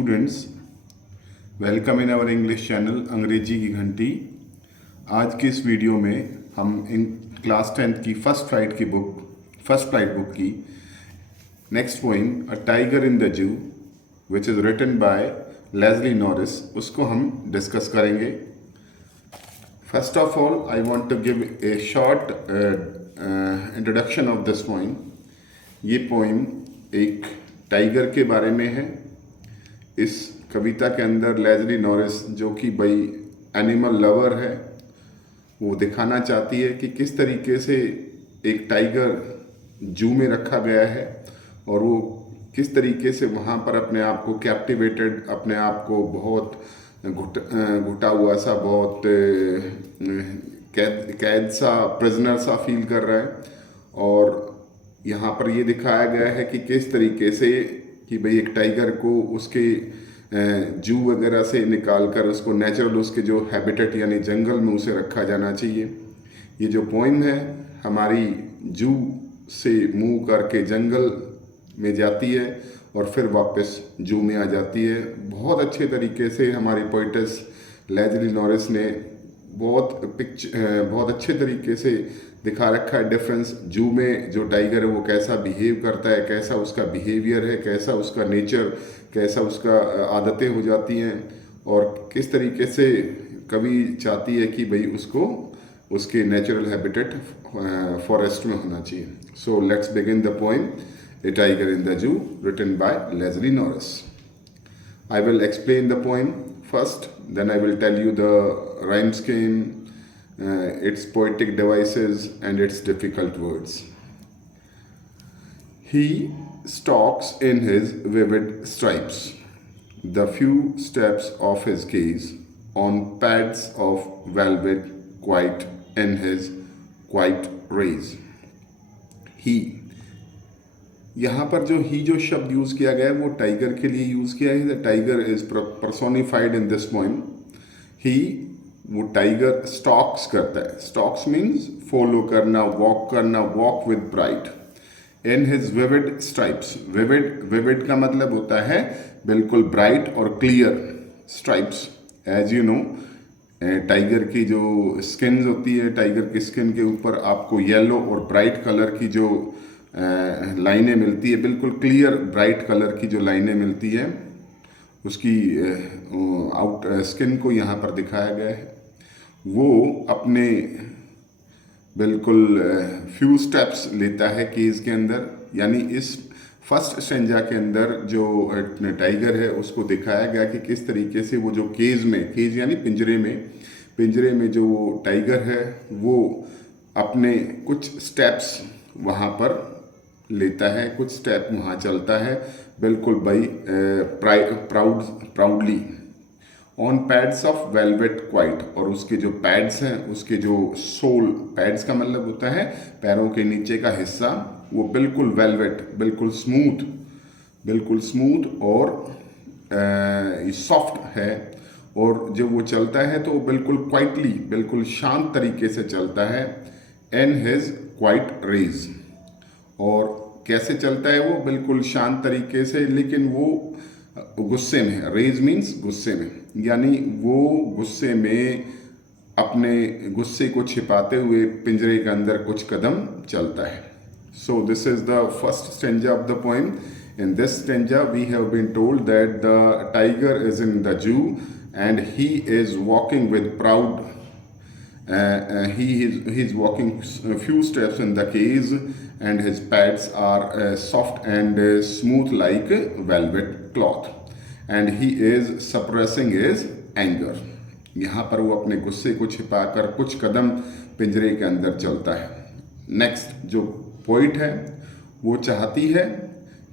Students, welcome in our English channel अंग्रेजी की घंटी। आज की इस वीडियो में हम इन क्लास 10th की फर्स्ट फ्लाइट बुक की next poem a tiger in the zoo which is written by Leslie Norris, उसको हम डिस्कस करेंगे। First of all I want to give a short introduction of this poem. ये poem एक tiger के बारे में है। इस कविता के अंदर लेस्ली नॉरिस, जो कि भाई एनिमल लवर है, वो दिखाना चाहती है कि किस तरीके से एक टाइगर जू में रखा गया है और वो किस तरीके से वहाँ पर अपने आप को कैप्टिवेटेड, अपने आप को बहुत घुटा हुआ सा, बहुत कैद सा, प्रिजनर सा फील कर रहा है। और यहाँ पर ये दिखाया गया है कि किस तरीके से कि भाई एक टाइगर को उसके जू वगैरह से निकाल कर उसको नेचुरल उसके जो हैबिटेट यानी जंगल में उसे रखा जाना चाहिए। ये जो पोइम है हमारी जू से मूव करके जंगल में जाती है और फिर वापस जू में आ जाती है। बहुत अच्छे तरीके से हमारी पोइटेस लेस्ली नॉरिस ने बहुत अच्छे तरीके से दिखा रखा है डिफरेंस। जू में जो टाइगर है वो कैसा बिहेव करता है, कैसा उसका बिहेवियर है, कैसा उसका नेचर, कैसा उसका आदतें हो जाती हैं और किस तरीके से कभी चाहती है कि भाई उसको उसके नेचुरल हैबिटेट फॉरेस्ट में होना चाहिए। So let's begin the poem a tiger in the zoo written by Leslie Norris. I will explain the poem first, then I will tell you the rhyme scheme, its poetic devices and its difficult words. He stalks in his vivid stripes, the few steps of his gaze on pads of velvet quite in his quiet rays. He, यहाँ पर जो शब्द use किया गया है वो tiger के लिए यूज़ किया है। The tiger is personified in this poem. He, वो टाइगर स्टॉक्स करता है। स्टॉक्स मीन्स फॉलो करना, walk with bright in his vivid stripes. Vivid का मतलब होता है बिल्कुल ब्राइट और clear. Stripes, as you know, tiger की जो स्किन होती है, टाइगर की स्किन के ऊपर आपको येलो और ब्राइट कलर की जो लाइनें मिलती है, बिल्कुल क्लियर ब्राइट कलर की जो लाइनें मिलती है, उसकी आउट स्किन को यहाँ पर दिखाया गया है। वो अपने बिल्कुल फ्यू स्टेप्स लेता है केज के अंदर, यानी इस फर्स्ट स्टेंजा के अंदर जो टाइगर है उसको दिखाया गया कि किस तरीके से वो जो केज यानी पिंजरे में जो टाइगर है वो अपने कुछ स्टेप्स वहाँ पर लेता है, कुछ स्टेप वहाँ चलता है बिल्कुल भाई proudly on pads of velvet quite. और उसके जो पैड्स हैं, उसके जो सोल, पैड्स का मतलब होता है पैरों के नीचे का हिस्सा, वो बिल्कुल वेलवेट, बिल्कुल स्मूथ और सॉफ्ट है। और जब वो चलता है तो बिल्कुल क्वाइटली, बिल्कुल शांत तरीके से चलता है। इन हिज क्वाइट रेज, और कैसे चलता है वो बिल्कुल शांत तरीके से, लेकिन वो गुस्से में है। रेज मीन्स गुस्से में, यानी वो गुस्से में अपने गुस्से को छिपाते हुए पिंजरे के अंदर कुछ कदम चलता है। So this is the first stanza of the poem. In this stanza we have been told that the tiger is in the zoo and he is walking with proud. He is walking a few steps in the cage and his pads are soft and smooth like velvet cloth and he is suppressing his anger. यहाँ पर वो अपने गुस्से को छिपाकर कुछ कदम पिंजरे के अंदर चलता है। नेक्स्ट जो पोइट है वो चाहती है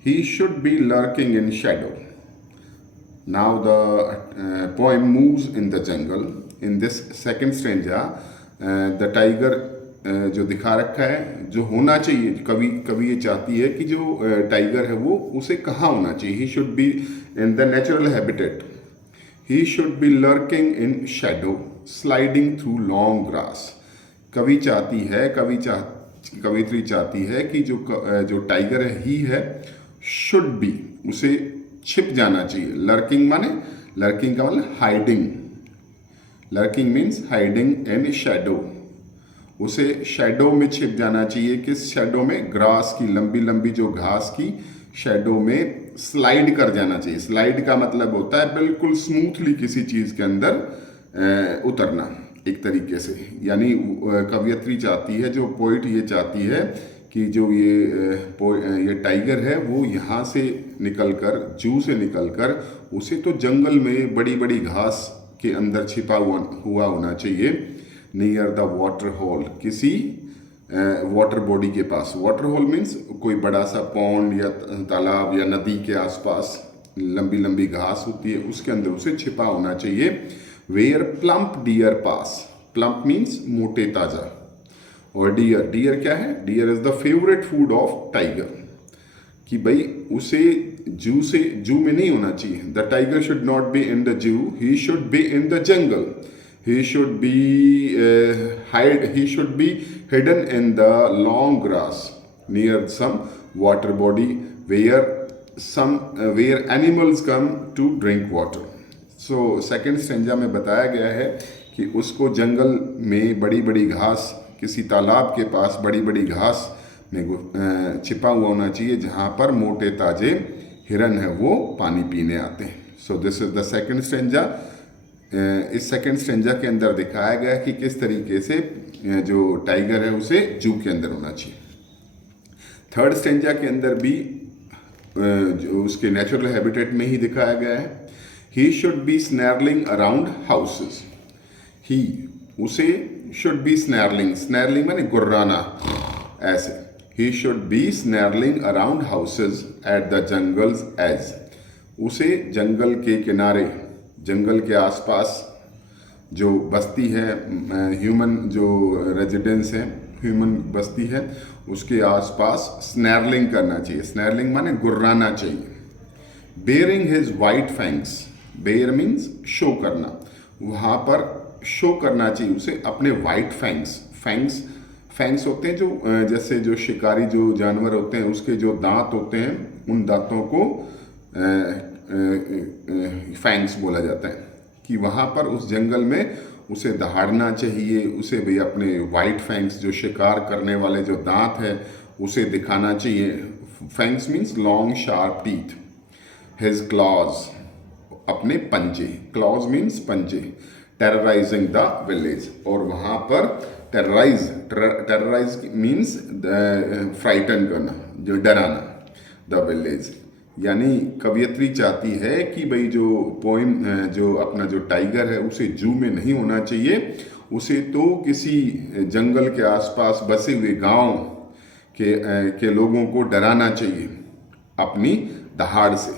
he should be lurking in shadow. Now the poem moves in the jungle. In this second stanza, the tiger जो दिखा रखा है, जो होना चाहिए, कभी ये चाहती है कि जो टाइगर है वो उसे कहाँ होना चाहिए। He should be in the natural habitat. He should be lurking in shadow sliding through long grass. कवित्री चाहती है कि जो टाइगर है, ही है, शुड बी, उसे छिप जाना चाहिए। लर्किंग माने, लर्किंग का मतलब hiding, lurking means hiding in Shadow, उसे शैडो में छिप जाना चाहिए। किस शैडो में? ग्रास की, लंबी लंबी जो घास की शैडो में स्लाइड कर जाना चाहिए। स्लाइड का मतलब होता है बिल्कुल स्मूथली किसी चीज के अंदर उतरना एक तरीके से। यानी कवयित्री चाहती है, जो पोइट ये चाहती है कि जो ये टाइगर है वो यहाँ से निकलकर, जू से निकलकर उसे तो जंगल में बड़ी बड़ी घास के अंदर छिपा हुआ होना चाहिए, नियर द वाटर होल, किसी वाटर बॉडी के पास। वाटर होल मीन्स कोई बड़ा सा पॉन्ड या तालाब या नदी के आसपास लंबी लंबी घास होती है, उसके अंदर उसे छिपा होना चाहिए। Where plump deer pass, plump means मोटे ताजा, और डियर, डियर क्या है? Deer is the favourite food of tiger, कि भाई उसे जू से, जू में नहीं होना चाहिए। The tiger should not be in the जू, ही should be in the jungle, he should be he should be hidden in the long grass near some water body where animals come to drink water. So second stanza में बताया गया है कि उसको जंगल में बड़ी बड़ी घास, किसी तालाब के पास बड़ी बड़ी घास में छिपा हुआ होना चाहिए, जहाँ पर मोटे ताजे हिरन है वो पानी पीने आते हैं। सो this is the second stanza. इस सेकंड स्टेंजा के अंदर दिखाया गया कि किस तरीके से जो टाइगर है उसे जू के अंदर होना चाहिए। थर्ड स्टेंजा के अंदर भी जो उसके नेचुरल हैबिटेट में ही दिखाया गया है। He should be snarling around houses, he, उसे, शुड बी स्नैरलिंग, स्नैरलिंग माने गुर्राना ऐसे, he should be snarling around houses at the jungle's edge, उसे जंगल के किनारे, जंगल के आसपास जो बस्ती है, ह्यूमन जो रेजिडेंस है, ह्यूमन बस्ती है, उसके आसपास स्नैरलिंग करना चाहिए। स्नैरलिंग माने गुर्राना चाहिए। Baring his white fangs, bare means show करना, वहाँ पर शो करना चाहिए उसे अपने वाइट फैंक्स। फैंक्स, फैंक्स होते हैं जो जैसे जो शिकारी जो जानवर होते हैं उसके जो दांत होते हैं, उन दांतों को फैंक्स बोला जाता है। कि वहाँ पर उस जंगल में उसे दहाड़ना चाहिए, उसे भी अपने वाइट फैंक्स, जो शिकार करने वाले जो दांत है, उसे दिखाना चाहिए। Fangs means long sharp teeth. His clause, अपने पंजे, क्लॉज मीन्स पंजे। टेरराइजिंग द विलेज, और वहाँ पर टेरराइज, टेरराइज मीन्स फ्राइटन करना, जो डराना, द विलेज। यानी कवयित्री चाहती है कि भाई जो पोइम, जो अपना जो टाइगर है उसे जू में नहीं होना चाहिए, उसे तो किसी जंगल के आसपास बसे हुए गांव के लोगों को डराना चाहिए अपनी दहाड़ से।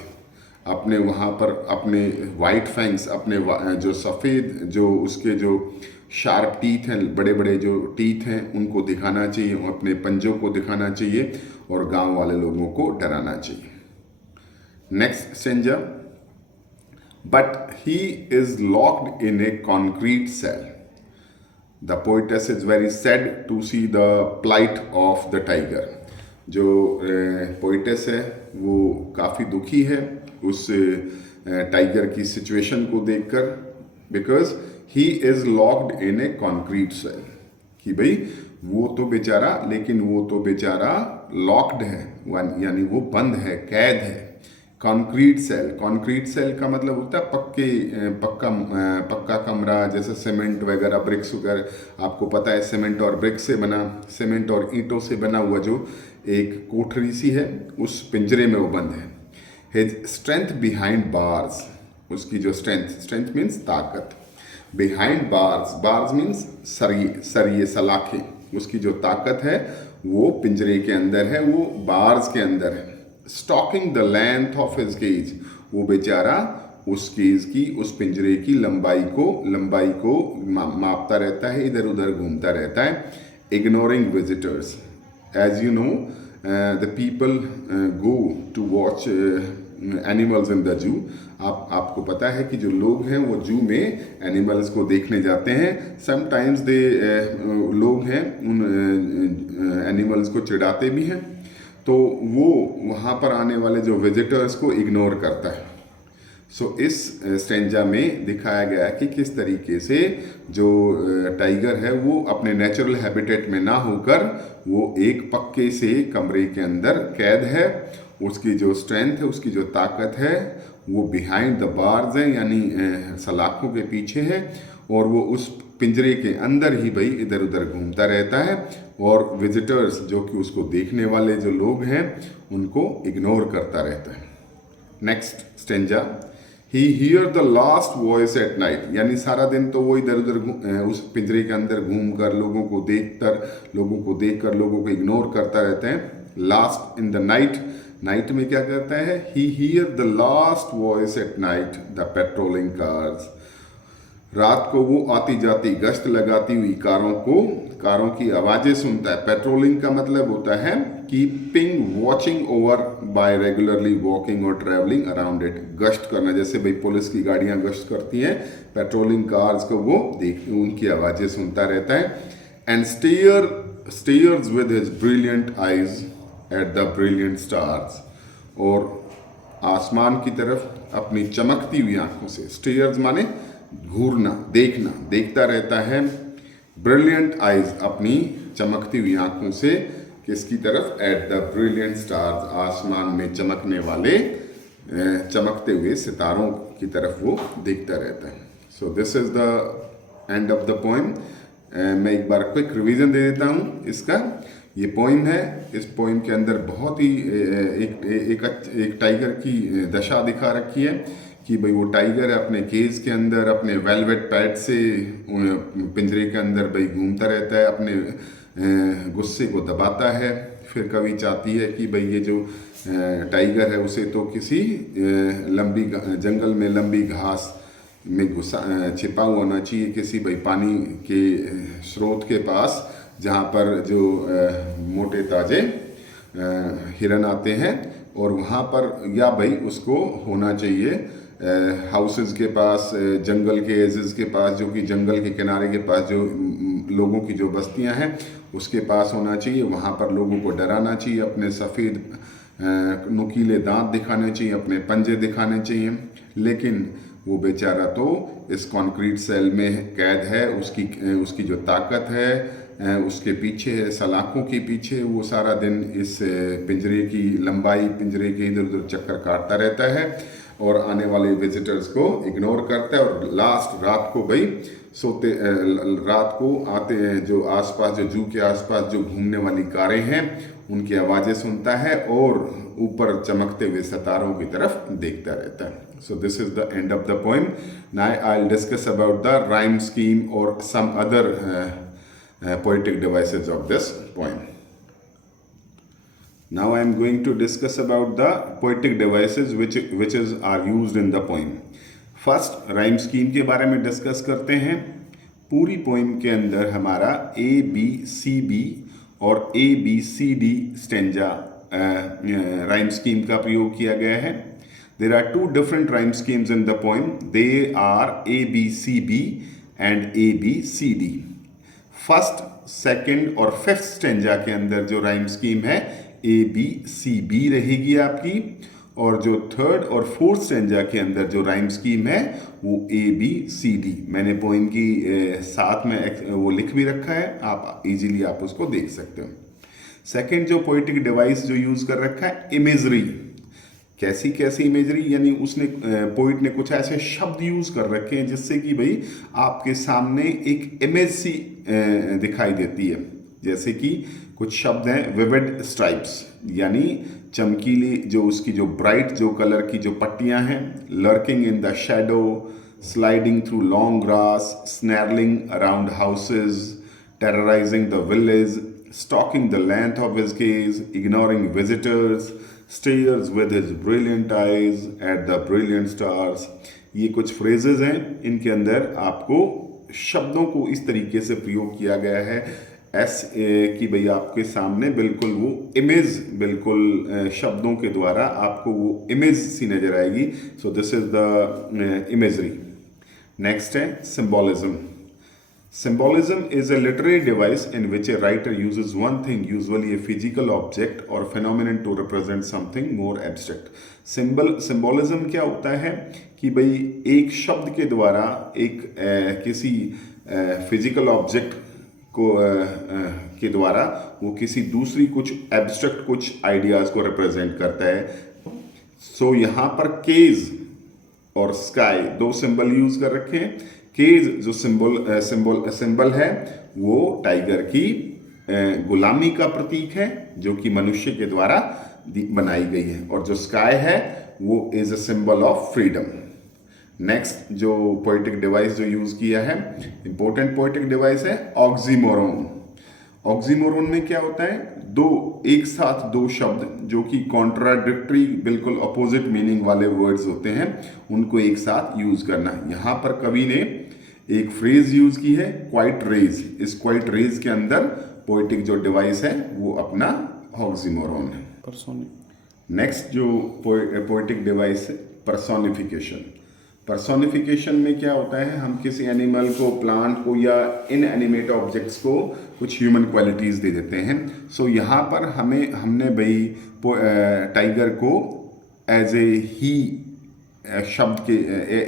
अपने वहाँ पर अपने वाइट फैंक्स, अपने जो सफ़ेद, जो उसके जो शार्प टीथ हैं, बड़े बड़े जो टीथ हैं, उनको दिखाना चाहिए, अपने पंजों को दिखाना चाहिए और गांव वाले लोगों को डराना चाहिए। Next stranger, but he is locked in a concrete cell. The poetess is very sad to see the plight of the tiger. जो पोइटेस है वो काफ़ी दुखी है उस टाइगर की सिचुएशन को देखकर, because he is locked in a concrete cell, कि भाई वो तो बेचारा, लेकिन वो तो बेचारा लॉक्ड है, यानी वो बंद है, कैद है। कंक्रीट सेल, कंक्रीट सेल का मतलब होता है पक्का कमरा, जैसे सीमेंट वगैरह, ब्रिक्स वगैरह, आपको पता है सीमेंट और ब्रिक्स से बना, सीमेंट और ईंटों से बना हुआ जो एक कोठरी सी है, उस पिंजरे में वो बंद है। हिज स्ट्रेंथ बिहाइंड बार्स, उसकी जो स्ट्रेंथ मीन्स ताकत, बिहाइंड बार्स, बार्स मीन्स सरिये सलाखें, उसकी जो ताकत है वो पिंजरे के अंदर है, वो बार्स के अंदर है। Stalking the length of his cage, वो बेचारा उस केज की, उस पिंजरे की लंबाई को मापता रहता है, इधर उधर घूमता रहता है। Ignoring visitors, as you know the people go to watch animals in the zoo. आपको पता है कि जो लोग हैं वो जू में एनिमल्स को देखने जाते हैं। समटाइम्स लोग हैं उन एनिमल्स को चिढ़ाते भी हैं। तो वो वहाँ पर आने वाले जो विजिटर्स को इग्नोर करता है। सो इस स्टेंजा में दिखाया गया है कि किस तरीके से जो टाइगर है वो अपने नेचुरल हैबिटेट में ना होकर वो एक पक्के से कमरे के अंदर कैद है। उसकी जो स्ट्रेंथ है, उसकी जो ताकत है, वो बिहाइंड द बार्स है, यानी सलाखों के पीछे है, और वो उस पिंजरे के अंदर ही भाई इधर उधर घूमता रहता है और विजिटर्स जो कि उसको देखने वाले जो लोग हैं उनको इग्नोर करता रहता है। Next stanza, he hear the last voice at night, यानी सारा दिन तो वो इधर उधर उस पिंजरे के अंदर घूम कर लोगों को देखकर लोगों को इग्नोर करता रहता है। Last in the night, night में क्या करता है, he hear the last voice at night the patrolling cars, रात को वो आती जाती गश्त लगाती हुई कारों की आवाज़ें सुनता है। पेट्रोलिंग का मतलब होता है keeping watching over by regularly walking और ट्रैवलिंग अराउंड इट, गश्त करना, जैसे भाई पुलिस की गाड़ियां गश्त करती हैं, पेट्रोलिंग कार्स को वो उनकी आवाज़ें सुनता रहता है। And stairs with his brilliant eyes at the brilliant stars, और आसमान की तरफ अपनी चमकती हुई आंखों से, स्टेयर्स माने घूरना, देखता रहता है। ब्रिलियंट आइज, अपनी चमकती हुई आंखों से, किसकी तरफ, एट द ब्रिलियंट स्टार्स, आसमान में चमकने वाले चमकते हुए सितारों की तरफ वो देखता रहता है। So this is the end of the poem. मैं एक बार क्विक रिवीजन दे देता हूँ इसका। ये पोइम है, इस पोइम के अंदर बहुत ही एक टाइगर की दशा दिखा रखी है कि भाई वो टाइगर अपने केज के अंदर अपने वेलवेट पैड से पिंजरे के अंदर भाई घूमता रहता है, अपने गुस्से को दबाता है। फिर कवि चाहती है कि भाई ये जो टाइगर है उसे तो किसी लंबी जंगल में लंबी घास में छिपा हुआ होना चाहिए, किसी भाई पानी के स्रोत के पास, जहाँ पर जो मोटे ताजे हिरन आते हैं, और वहाँ पर या भाई उसको होना चाहिए हाउसेस के पास, जंगल के एजेस के पास, जो कि जंगल के किनारे के पास जो लोगों की जो बस्तियां हैं उसके पास होना चाहिए। वहाँ पर लोगों को डराना चाहिए, अपने सफ़ेद नुकीले दांत दिखाने चाहिए, अपने पंजे दिखाने चाहिए। लेकिन वो बेचारा तो इस कंक्रीट सेल में कैद है, उसकी जो ताकत है उसके पीछे है, सलाखों के पीछे, वो सारा दिन इस पिंजरे की लंबाई, पिंजरे के इधर उधर चक्कर काटता रहता है और आने वाले विजिटर्स को इग्नोर करता है। और लास्ट रात को भाई रात को आते हैं जो आसपास, जो जू के आसपास जो घूमने वाली कारें हैं उनकी आवाज़ें सुनता है और ऊपर चमकते हुए सितारों की तरफ देखता रहता है। So this is the end of the poem. Now I will discuss about the rhyme scheme और some other poetic devices of this poem. Now I am going to discuss about the poetic devices which are used in the poem. First, rhyme scheme के बारे में discuss करते हैं। पूरी poem के अंदर हमारा A B C B और A B C D stanza rhyme scheme का प्रयोग किया गया है। There are two different rhyme schemes in the poem. They are A B C B and A B C D. First, second और fifth stanza के अंदर जो rhyme scheme है ए बी सी बी रहेगी आपकी, और जो थर्ड और फोर्थ स्टेंजा के अंदर जो राइम स्कीम है वो ए बी सी डी। मैंने पोइम की साथ में वो लिख भी रखा है, आप इजीली आप उसको देख सकते हो। सेकंड जो पोइटिक डिवाइस जो यूज कर रखा है, इमेजरी। कैसी इमेजरी, यानी उसने पोइट ने कुछ ऐसे शब्द यूज कर रखे हैं जिससे कि भाई आपके सामने एक इमेज सी दिखाई देती है। जैसे कि कुछ शब्द हैं, विविड स्ट्राइप्स, यानी चमकीली, जो उसकी जो ब्राइट जो कलर की जो पट्टियां हैं, lurking in the shadow, sliding through long grass, snarling around houses, terrorizing the village, stalking the length of his gaze, ignoring visitors, stares with his brilliant eyes at the brilliant stars। ये कुछ phrases हैं, इनके अंदर आपको शब्दों को इस तरीके से प्रयोग किया गया है कि भाई आपके सामने बिल्कुल वो इमेज, बिल्कुल शब्दों के द्वारा आपको वो इमेज सी नजर आएगी। सो this is the imagery. Next है symbolism. Symbolism is a literary device in which a writer uses one thing, usually a physical object or phenomenon, to represent something more abstract. Symbolism क्या होता है कि भाई एक शब्द के द्वारा एक किसी फिजिकल ऑब्जेक्ट को के द्वारा वो किसी दूसरी कुछ एब्स्ट्रैक्ट कुछ आइडियाज को रिप्रेजेंट करता है. सो यहाँ पर केज और स्काई दो सिंबल यूज कर रखे हैं. केज जो सिंबल है वो टाइगर की गुलामी का प्रतीक है जो कि मनुष्य के द्वारा बनाई गई है, और जो स्काई है वो is a symbol of freedom. Next जो पोएटिक डिवाइस जो यूज किया है, इंपॉर्टेंट पोएटिक डिवाइस है ऑक्सीमोरोन. ऑक्सीमोरोन में क्या होता है, एक साथ दो शब्द जो कि कॉन्ट्राडिक्टरी बिल्कुल अपोजिट मीनिंग वाले वर्ड्स होते हैं उनको एक साथ यूज करना. यहाँ पर कवि ने एक फ्रेज यूज की है, क्वाइट रेज. इस क्वाइट रेज के अंदर पोएटिक जो डिवाइस है वो अपना ऑक्सीमोरोन है. नेक्स्ट जो पोएटिक डिवाइस है पर्सोनिफिकेशन. पर्सोनिफिकेशन में क्या होता है, हम किसी एनिमल को, प्लांट को या इनएनिमेट ऑब्जेक्ट्स को कुछ ह्यूमन क्वालिटीज़ दे देते हैं. सो यहाँ पर हमने भाई टाइगर को एज ए ही शब्द के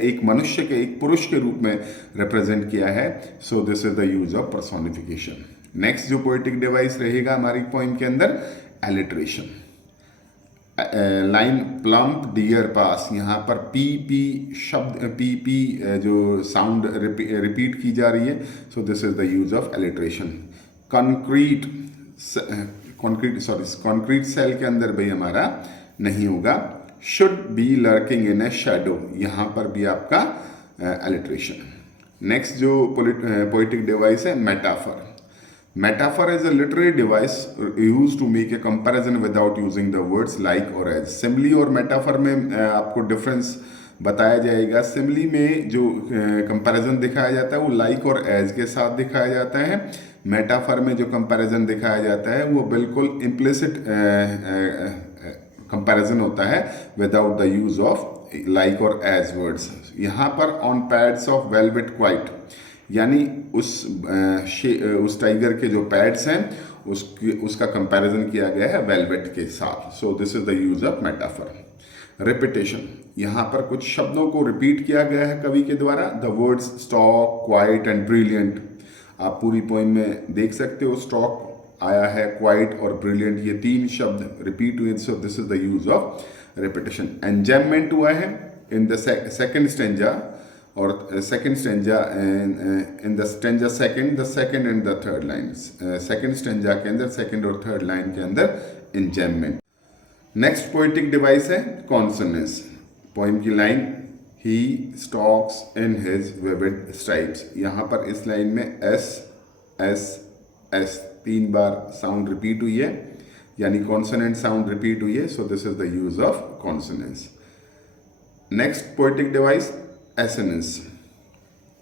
एक मनुष्य के, एक पुरुष के रूप में रिप्रेजेंट किया है. So this is the use of personification. Next जो पोएटिक डिवाइस रहेगा हमारी पोइम के अंदर, एलिट्रेशन. लाइन प्लम्प डियर पास, यहाँ पर पी शब्द पी जो साउंड रिपीट की जा रही है. So this is the use of alliteration. Concrete cell के अंदर भाई हमारा नहीं होगा. Should be lurking in a shadow, यहाँ पर भी आपका एलिट्रेशन. नेक्स्ट जो पोएटिक डिवाइस है metaphor. Metaphor is a literary device used to make a comparison without using the words like or as. Simile और metaphor में आपको डिफरेंस बताया जाएगा. सिमिली में जो कंपैरिजन दिखाया जाता है वो like और as के साथ दिखाया जाता है. मेटाफर में जो कंपैरिजन दिखाया जाता है वो बिल्कुल इम्प्लिसिट कंपैरिजन होता है without the use of like और as वर्ड्स. यहाँ पर on pads of velvet quite, यानी उस टाइगर के जो पैड्स हैं उसका कंपैरिजन किया गया है वेलवेट के साथ. सो this is the use of metaphor. Repetition, यहाँ पर कुछ शब्दों को रिपीट किया गया है कवि के द्वारा. The words stock, quiet and brilliant आप पूरी पोइम में देख सकते हो. स्टॉक आया है, क्वाइट और ब्रिलियंट, ये तीन शब्द रिपीट हुए. सो this is the use of repetition. Enjoyment हुआ है इन द सेकेंड स्टेंजा, और second stanza in the stanza second, the second and the third line. Second stanza के अंदर, सेकेंड और थर्ड लाइन के अंदर एंजॉयमेंट. नेक्स्ट पोएटिक डिवाइस है consonance. Poem की लाइन, ही स्टॉक्स इन हिज विविड स्ट्राइप्स. यहाँ पर इस लाइन में एस एस एस 3 बार साउंड रिपीट हुई है, यानी कॉन्सोनेंट साउंड रिपीट हुई है. So this is the use of consonance. Next poetic device assonance.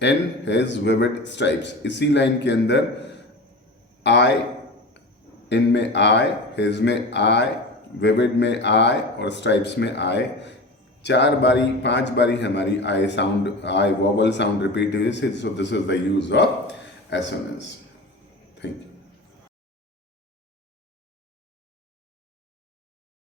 In his vivid stripes, इसी लाइन के अंदर आई, इन में आई, हिज में आई, विविड में आई और स्ट्राइप्स में आई. 5 बारी हमारी I sound, I vowel sound repeat हुई. So this is the use of assonance. Thank you.